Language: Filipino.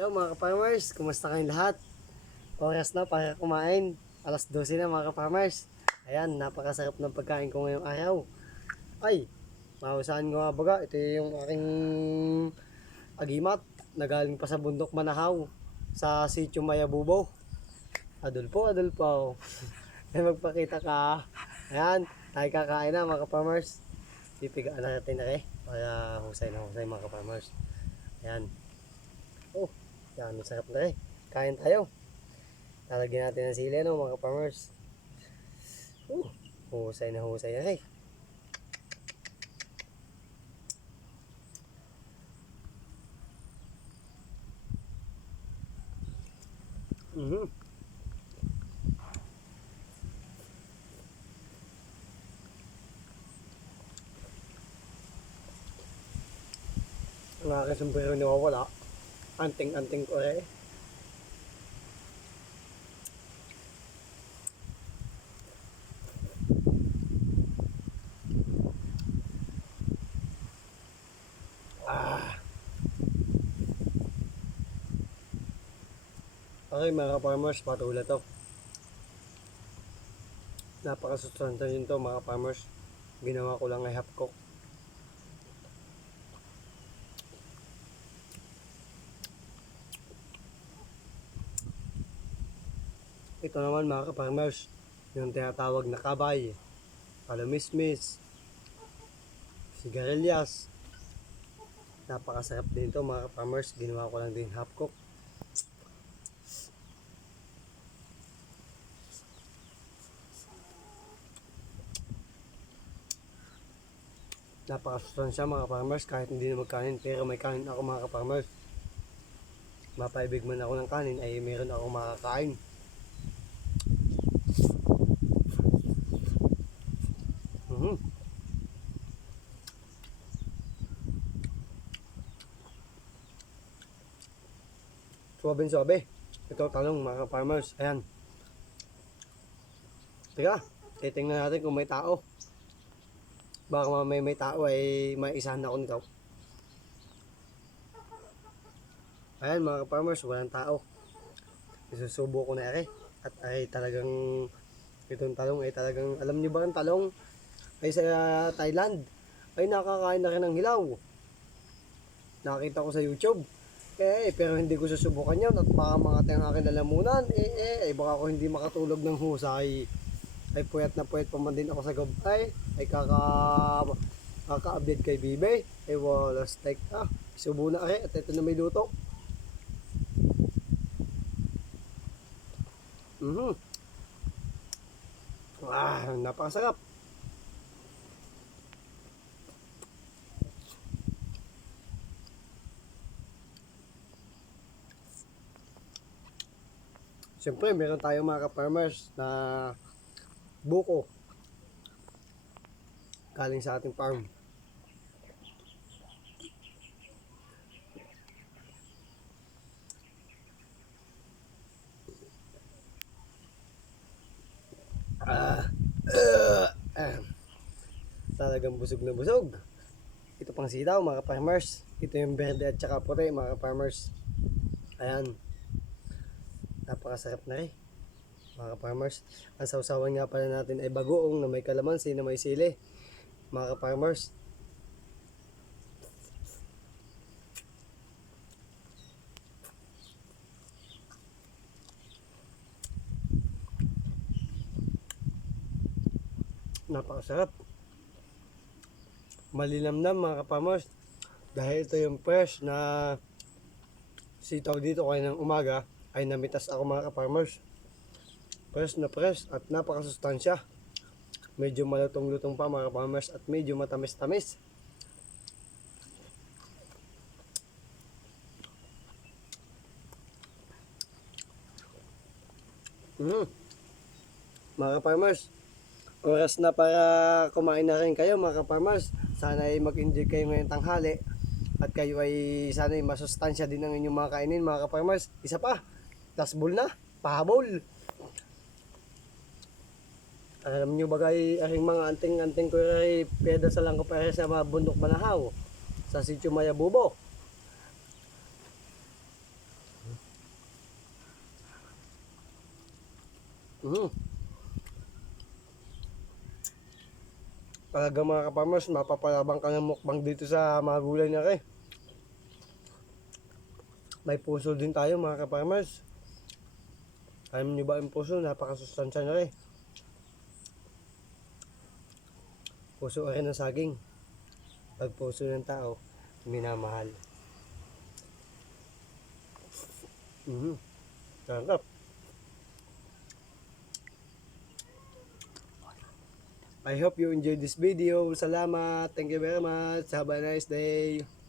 Hello mga ka-farmers, kumusta kayong lahat? Oras na para kumain. Alas 12 na mga ka-farmers. Ayan, napakasarap ng pagkain ko ngayong araw. Ay, mahusahan ko nga baga. Ito yung aking agimat na galing pa sa bundok Manahaw sa sitio Mayabubo. Adulpo, adulpo. Ay magpakita ka. Ayan, tayo kakain na mga ka-farmers. Pipigaan na natin na eh. Para husay na husay mga ka-farmers. Ayan. Oh, yan, masarap na eh. Kain tayo. Lalagyan natin ng sili, no, mga farmers. Oh, husay na husay na eh. Mhm. Ang aking sombrero nawawala. Anting-anting ko eh. Ah. Okay mga farmers, patula to. Napakasustansya yun to mga farmers. Ginawa ko lang ay half cook. Ito naman mga ka-farmers, yung tinatawag na kabay, palamismis, sigarilyas. Napakasarap din to mga ka-farmers, ginawa ko lang din half cook. Napakasustansya mga farmers kahit hindi na magkanin pero may kanin ako mga ka-farmers. Mapaibig man ako ng kanin ay meron ako makakain. Mhm. Suwabe suwabe. Ito talong mga farmers. Ayan. Teka, titingnan natin kung may tao. Baka mamay may tao ay may isahan ako nito. Ayan mga farmers, walang tao. Isusubo ko na ere. At ay talagang itong talong ay talagang alam niyo ba ang talong ay sa Thailand ay nakakain na rin ng hilaw. Nakita ko sa YouTube. Eh, pero hindi ko susubukan yun at baka mga tayong akin lalamunan. Eh, eh, ay baka ako hindi makatulog ng husay. Ay puyat na puyat pa man din ako sa gabay. Ay kaka kaka-update kay Bibe. Ay wala steak ah. Subo na ari at ito na may luto. Mhm. Ah, napakasarap. Siyempre, meron tayong mga ka-farmers na buko galing sa ating farm. Ah, uh, ah. Talagang busog na busog. Ito pang sitaw mga farmers. Ito yung berde at saka puti mga farmers. Ayan. Napakasarap na eh. Mga farmers. Ang sausawan nga pala natin ay bagoong na may kalamansi na may sili. Mga farmers. Napakasarap. Malinamnam mga farmers. Dahil ito yung fresh na sitaw dito kaya ng umaga ay namitas ako mga ka-farmers. Fresh na fresh at napakasustansya. Medyo malutong-lutong pa mga ka-farmers at medyo matamis-tamis. Mm. Mga ka-farmers, oras na para kumain na rin kayo mga ka-farmers. Sana ay mag-enjoy kayo ngayong tanghali at kayo ay sana ay masustansya din ang inyong mga kainin mga ka-farmers. Isa pa, Tasbol na, pahabol. Alam nyo bagay, aking mga anting-anting ko ay peda sa lang ko pa sa mga bundok Banahaw, sa Sityo Mayabubo. Mm. Talaga mga kapamers, mapapalabang ka ng mukbang dito sa mga gulay na kay. May puso din tayo mga kapamers. Alam niyo ba yung puso? Napakasustansya na rin. Puso rin ng saging. Pag puso ng tao, minamahal. Mhm. Sarap. I hope you enjoyed this video. Salamat. Thank you very much. Have a nice day.